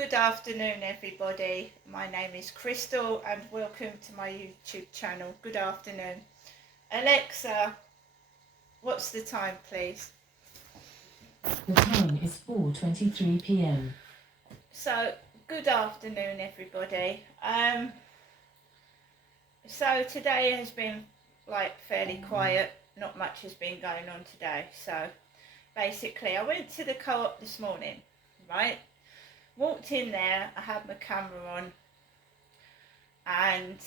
Good afternoon, everybody. My name is Crystal and welcome to my YouTube channel. Good afternoon. Alexa, what's the time, please? The time is 4:23 p.m. So, good afternoon, everybody. So today has been fairly quiet. Not much has been going on today. So, basically, I went to the co-op this morning, right? Walked in there, I had my camera on, and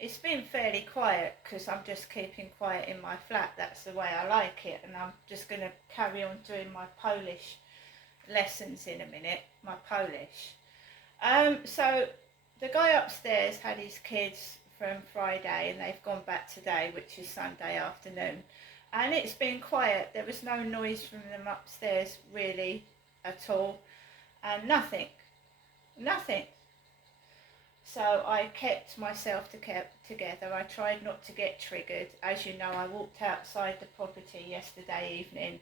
it's been fairly quiet because I'm just keeping quiet in my flat. That's the way I like it, and I'm just going to carry on doing my Polish lessons in a minute, my Polish. So the guy upstairs had his kids from Friday and they've gone back today, which is Sunday afternoon, and it's been quiet. There was no noise from them upstairs really at all, and nothing. So I kept myself together. I tried not to get triggered. As you know, I walked outside the property yesterday evening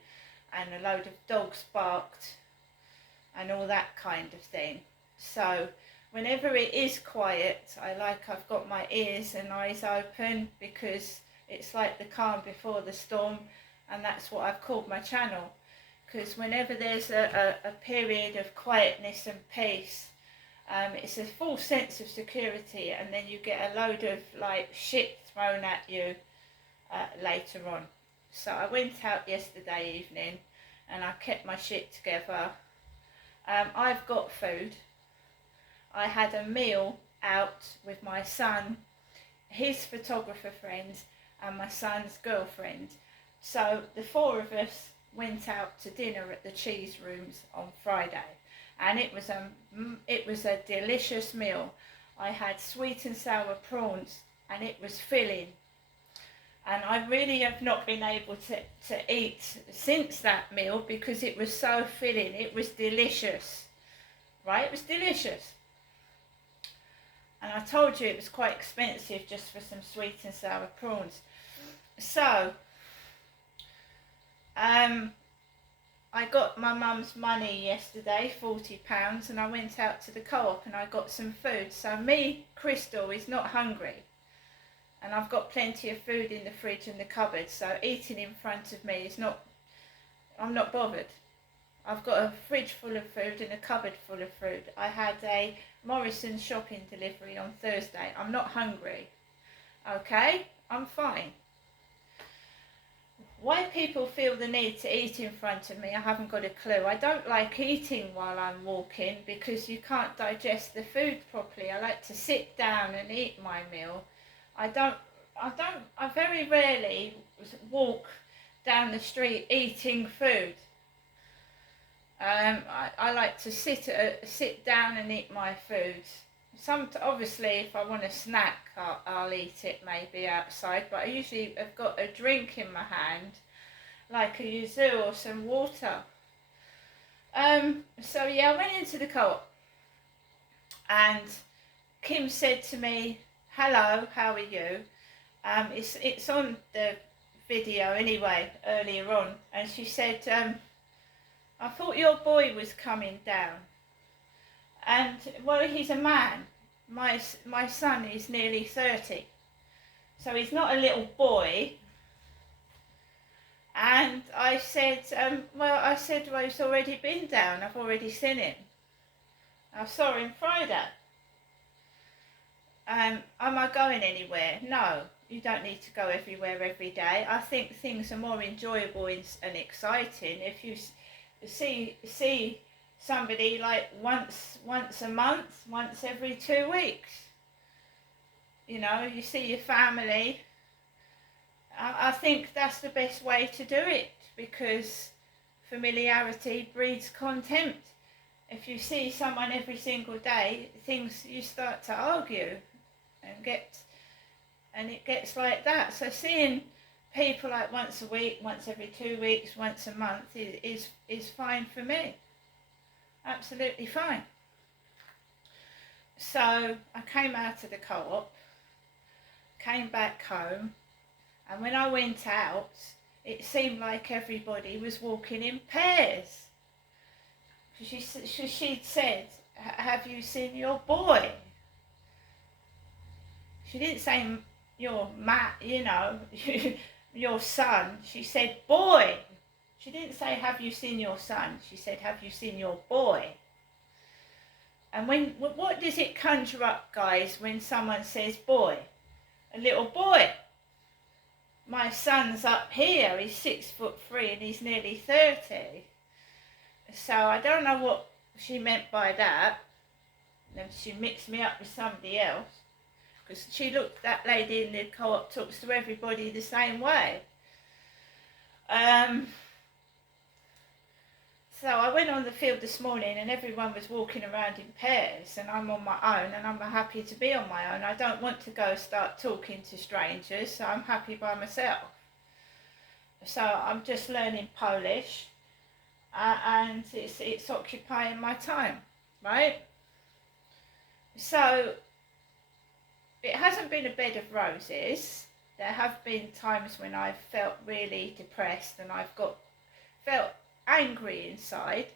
and a load of dogs barked and all that kind of thing. So whenever it is quiet, I've got my ears and eyes open, because it's like the calm before the storm, and that's what I've called my channel. Because whenever there's a period of quietness and peace, it's a full sense of security, and then you get a load of shit thrown at you later on. So I went out yesterday evening and I kept my shit together. I've got food. I had a meal out with my son, his photographer friend, and my son's girlfriend. So the four of us went out to dinner at the Cheese Rooms on Friday, and it was a delicious meal. I had sweet and sour prawns, and it was filling. And I really have not been able to eat since that meal because it was so filling. It was delicious, right? It was delicious. And I told you it was quite expensive just for some sweet and sour prawns. So, I got my mum's money yesterday, £40, and I went out to the co-op and I got some food. So me, Crystal, is not hungry. And I've got plenty of food in the fridge and the cupboard. So eating in front of me is not, I'm not bothered. I've got a fridge full of food and a cupboard full of food. I had a Morrison's shopping delivery on Thursday. I'm not hungry. Okay? I'm fine. Why people feel the need to eat in front of me, I haven't got a clue. I don't like eating while I'm walking because you can't digest the food properly. I like to sit down and eat my meal. I very rarely walk down the street eating food. I like to sit down and eat my food. Obviously, if I want a snack, I'll eat it maybe outside, but I usually have got a drink in my hand, like a yuzu or some water. So yeah, I went into the co-op, and Kim said to me, "Hello, how are you?" It's on the video anyway, earlier on, and she said, "I thought your boy was coming down." And well, he's a man. My son is nearly 30, so he's not a little boy. And I said, well, he's already been down. I've already seen him. I saw him Friday. Am I going anywhere? No, you don't need to go everywhere every day. I think things are more enjoyable and exciting if you see somebody like once a month, once every 2 weeks. You know, you see your family. I think that's the best way to do it, because familiarity breeds contempt. If you see someone every single day, you start to argue and it gets like that. So seeing people like once a week, once every 2 weeks, once a month is fine for me. Absolutely fine. So I came out of the co-op, came back home, and when I went out, it seemed like everybody was walking in pairs. She'd said have you seen your boy? She didn't say your your son. She said boy. She didn't say have you seen your son. She said have you seen your boy? And what does it conjure up, guys, when someone says boy? A little boy. My son's up here, he's 6'3" and he's nearly 30. So I don't know what she meant by that. Then she mixed me up with somebody else. Because that lady in the co-op talks to everybody the same way. So I went on the field this morning and everyone was walking around in pairs and I'm on my own and I'm happy to be on my own. I don't want to go start talking to strangers, so I'm happy by myself. So I'm just learning Polish and it's occupying my time, right? So it hasn't been a bed of roses. There have been times when I've felt really depressed and felt angry inside,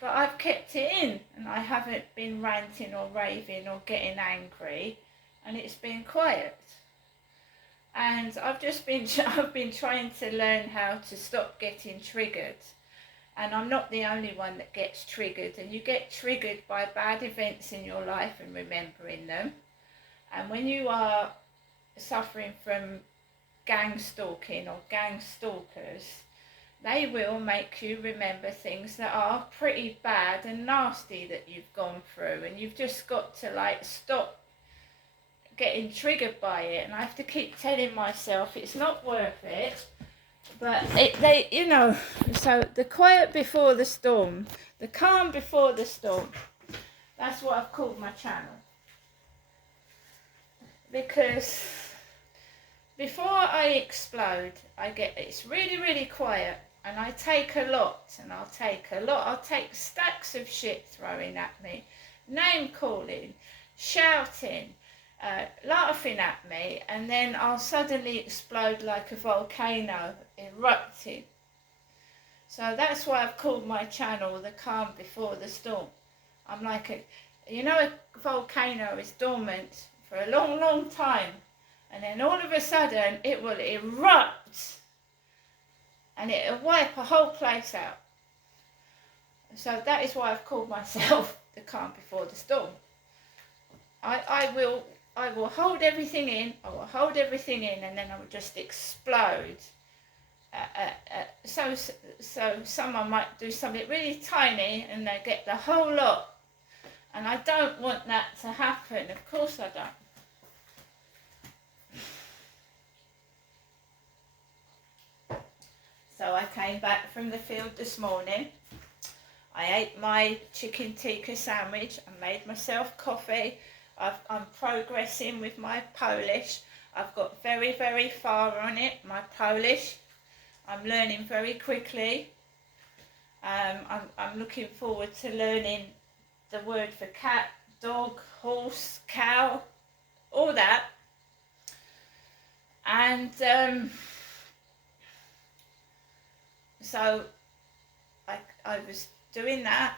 but I've kept it in and I haven't been ranting or raving or getting angry, and it's been quiet. And I've been trying to learn how to stop getting triggered. And I'm not the only one that gets triggered, and you get triggered by bad events in your life and remembering them. And when you are suffering from gang stalking or gang stalkers, they will make you remember things that are pretty bad and nasty that you've gone through, and you've just got to stop getting triggered by it. And I have to keep telling myself it's not worth it. But so the quiet before the storm, the calm before the storm, that's what I've called my channel. Because before I explode, it's really, really quiet, and I take a lot, I'll take stacks of shit throwing at me, name calling, shouting, laughing at me, and then I'll suddenly explode like a volcano erupting. So that's why I've called my channel The Calm Before the Storm. I'm like a volcano is dormant for a long, long time, and then all of a sudden it will erupt and it'll wipe a whole place out. So that is why I've called myself The Calm Before the Storm. I will hold everything in, and then I will just explode. So someone might do something really tiny and they get the whole lot. And I don't want that to happen. Of course I don't. So I came back from the field this morning. I ate my chicken tikka sandwich. I made myself coffee. I'm progressing with my Polish. I've got very, very far on it, my Polish. I'm learning very quickly. I'm looking forward to learning the word for cat, dog, horse, cow, all that. And so I was doing that,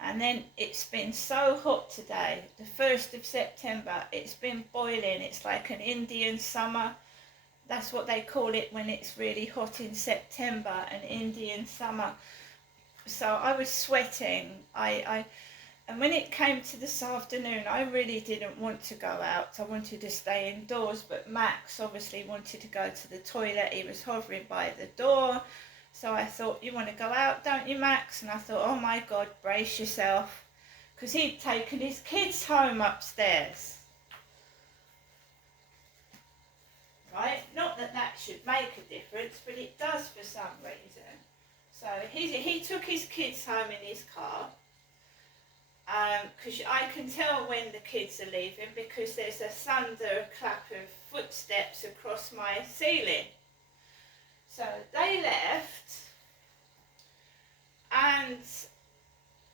and then it's been so hot today, the 1st of September, it's been boiling. It's like an Indian summer. That's what they call it when it's really hot in September, an Indian summer. So I was sweating. And when it came to this afternoon, I really didn't want to go out. I wanted to stay indoors, but Max obviously wanted to go to the toilet. He was hovering by the door. So I thought, you want to go out, don't you, Max? And I thought, oh my God, brace yourself. Because he'd taken his kids home upstairs. Right? Not that that should make a difference, but it does for some reason. So he took his kids home in his car. Because I can tell when the kids are leaving, because there's a thunderclap of footsteps across my ceiling. So they left, and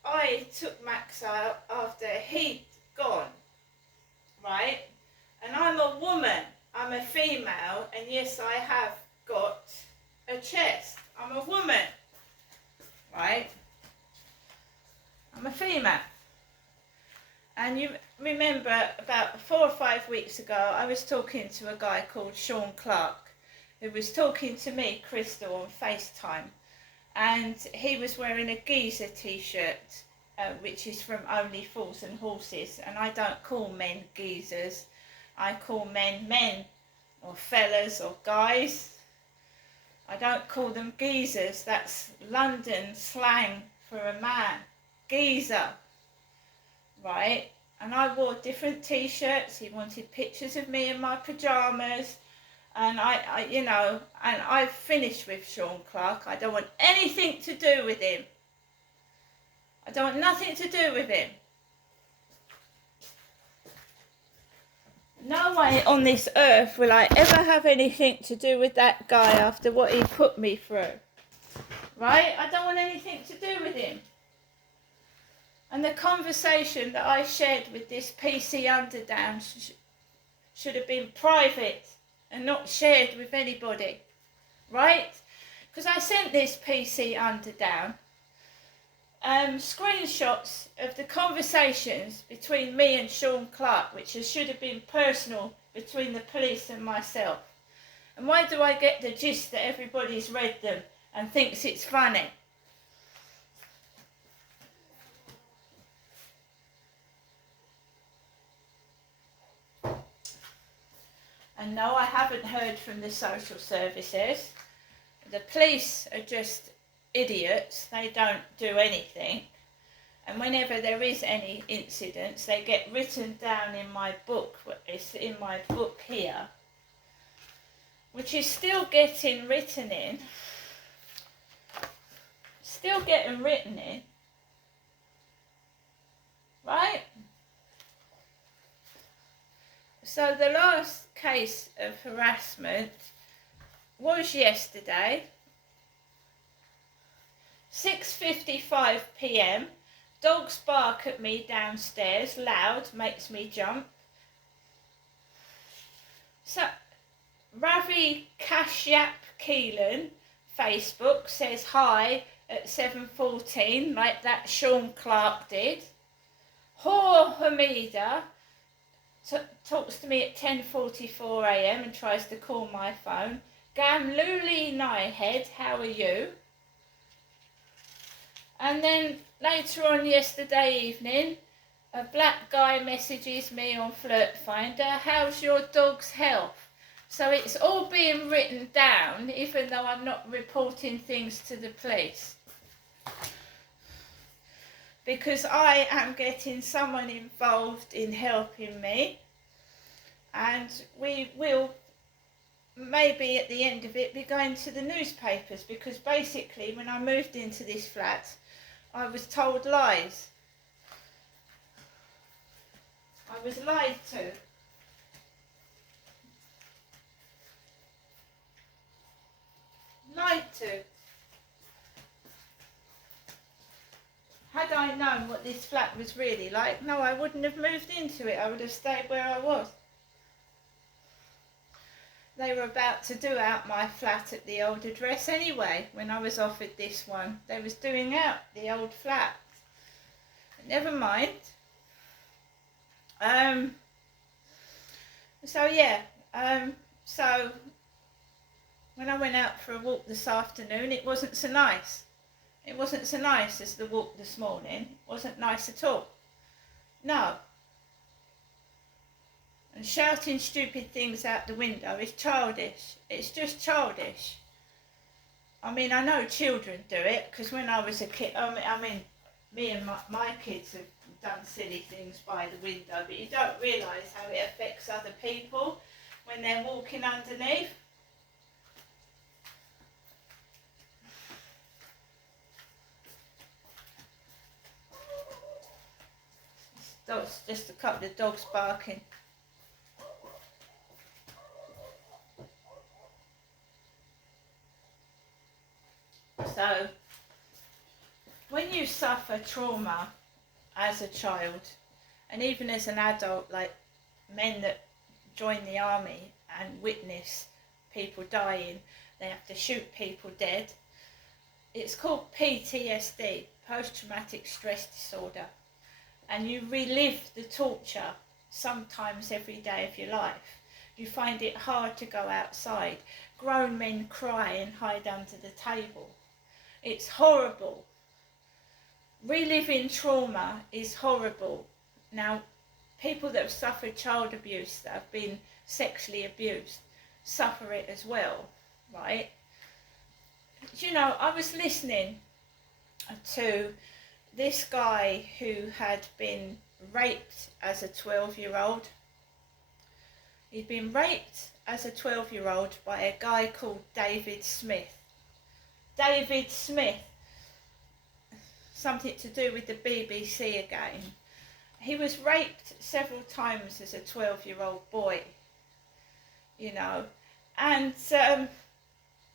I took Max out after he'd gone, right? And I'm a woman, I'm a female, and yes, I have got a chest. I'm a woman, right? I'm a female. And you remember about 4 or 5 weeks ago, I was talking to a guy called Sean Clark, who was talking to me, Crystal, on FaceTime. And he was wearing a geezer t-shirt, which is from Only Fools and Horses. And I don't call men geezers. I call men men, or fellas, or guys. I don't call them geezers. That's London slang for a man. Geezer. Right? And I wore different t-shirts. He wanted pictures of me in my pyjamas. And I've finished with Sean Clark. I don't want anything to do with him. I don't want nothing to do with him. No way on this earth will I ever have anything to do with that guy after what he put me through. Right? I don't want anything to do with him. And the conversation that I shared with this PC Underdown should have been private and not shared with anybody, right? Because I sent this PC Underdown screenshots of the conversations between me and Sean Clark, which should have been personal between the police and myself. And why do I get the gist that everybody's read them and thinks it's funny? And no, I haven't heard from the social services. The police are just idiots. They don't do anything. And whenever there is any incidents, they get written down in my book. It's in my book here, which is still getting written in. Still getting written in. Right? So the last case of harassment was yesterday, 6:55 p.m. Dogs bark at me downstairs, loud, makes me jump. So Ravi Kashyap Keelan, Facebook, says hi at 7:14, like that Sean Clark did. Hor Hamida talks to me at 10:44 a.m. and tries to call my phone. Gamluli Naihead, how are you? And then later on yesterday evening, a black guy messages me on Flirt Finder, how's your dog's health? So it's all being written down, even though I'm not reporting things to the police. Because I am getting someone involved in helping me, and we will maybe at the end of it be going to the newspapers, because basically when I moved into this flat I was told lies. I was lied to. Lied to. Had I known what this flat was really like, no, I wouldn't have moved into it. I would have stayed where I was. They were about to do out my flat at the old address anyway, when I was offered this one. They was doing out the old flat. But never mind. So when I went out for a walk this afternoon, it wasn't so nice. It wasn't so nice as the walk this morning. It wasn't nice at all. No. And shouting stupid things out the window is childish. It's just childish. I mean, I know children do it, because when I was a kid, me and my kids have done silly things by the window, but you don't realise how it affects other people when they're walking underneath. It's just a couple of dogs barking. So, when you suffer trauma as a child, and even as an adult, like men that join the army and witness people dying, they have to shoot people dead. It's called PTSD, post-traumatic stress disorder. and you relive the torture sometimes every day of your life. You find it hard to go outside. Grown men cry and hide under the table. It's horrible. Reliving trauma is horrible. Now, people that have suffered child abuse, that have been sexually abused, suffer it as well, right? You know, I was listening to this guy who had been raped as a 12-year-old. He'd been raped as a 12-year-old by a guy called David Smith. David Smith, something to do with the BBC again. He was raped several times as a 12-year-old boy, you know, and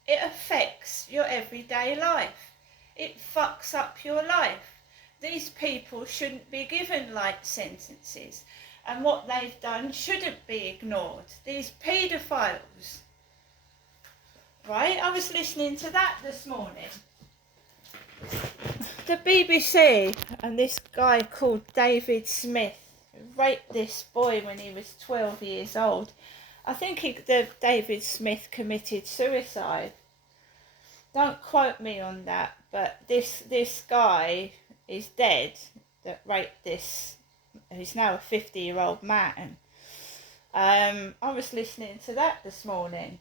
it affects your everyday life. It fucks up your life. These people shouldn't be given light sentences, and what they've done shouldn't be ignored. These paedophiles, right? I was listening to that this morning. The BBC and this guy called David Smith raped this boy when he was 12 years old. I think David Smith committed suicide. Don't quote me on that, but this guy is dead that raped this. He's now a 50-year-old man. I was listening to that this morning.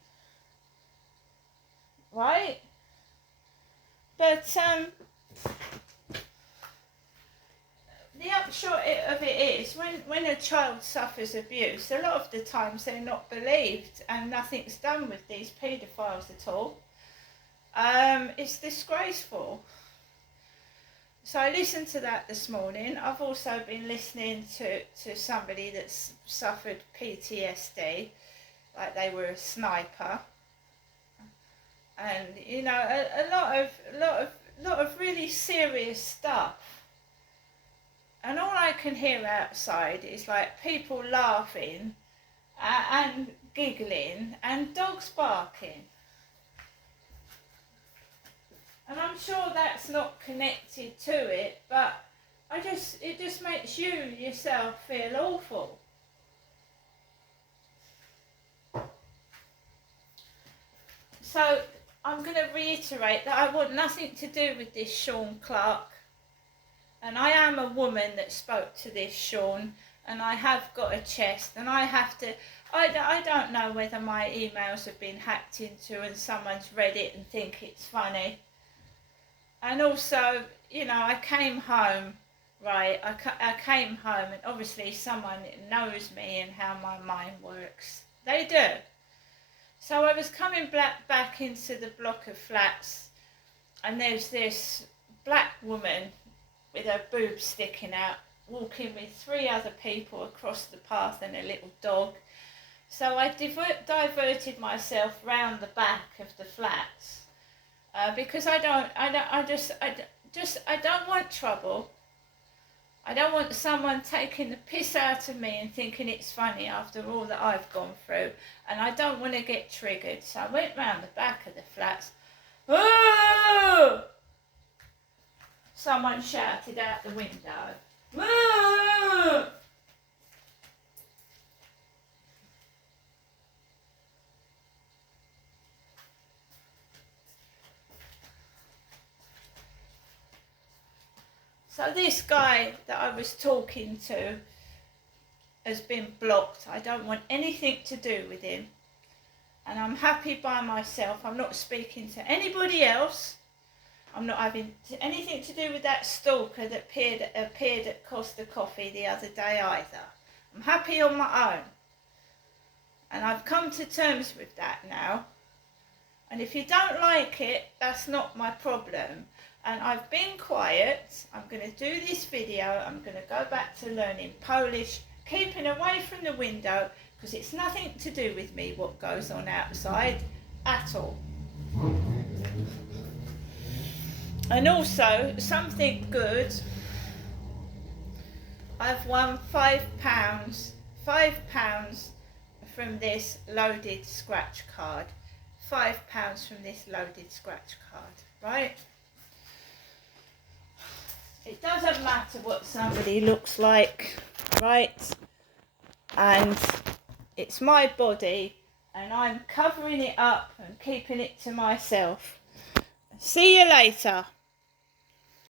Right? But the upshot of it is, when a child suffers abuse, a lot of the times they're not believed and nothing's done with these paedophiles at all. It's disgraceful. So I listened to that this morning. I've also been listening to somebody that's suffered PTSD, like they were a sniper. And you know, a lot of really serious stuff. And all I can hear outside is like people laughing and giggling and dogs barking. And I'm sure that's not connected to it, but it just makes you yourself feel awful. So I'm going to reiterate that I want nothing to do with this Sean Clark. And I am a woman that spoke to this Sean, and I have got a chest, and I have to, I don't know whether my emails have been hacked into and someone's read it and think it's funny. And also, you know, I came home, right, I came home, and obviously someone knows me and how my mind works. They do. So I was coming back into the block of flats, and there's this black woman with her boobs sticking out, walking with 3 other people across the path and a little dog. So I diverted myself round the back of the flats because I don't want trouble. I don't want someone taking the piss out of me and thinking it's funny after all that I've gone through, and I don't want to get triggered. So I went round the back of the flats. Oh! Someone shouted out the window. Oh! So this guy that I was talking to has been blocked. I don't want anything to do with him. And I'm happy by myself. I'm not speaking to anybody else. I'm not having anything to do with that stalker that appeared at Costa Coffee the other day either. I'm happy on my own. And I've come to terms with that now. And if you don't like it, that's not my problem. And I've been quiet. I'm going to do this video. I'm going to go back to learning Polish, keeping away from the window, because it's nothing to do with me what goes on outside at all. And also, something good, I've won £5 from this loaded scratch card. £5 from this loaded scratch card, right? It doesn't matter what somebody looks like, right? And it's my body, and I'm covering it up and keeping it to myself. See you later.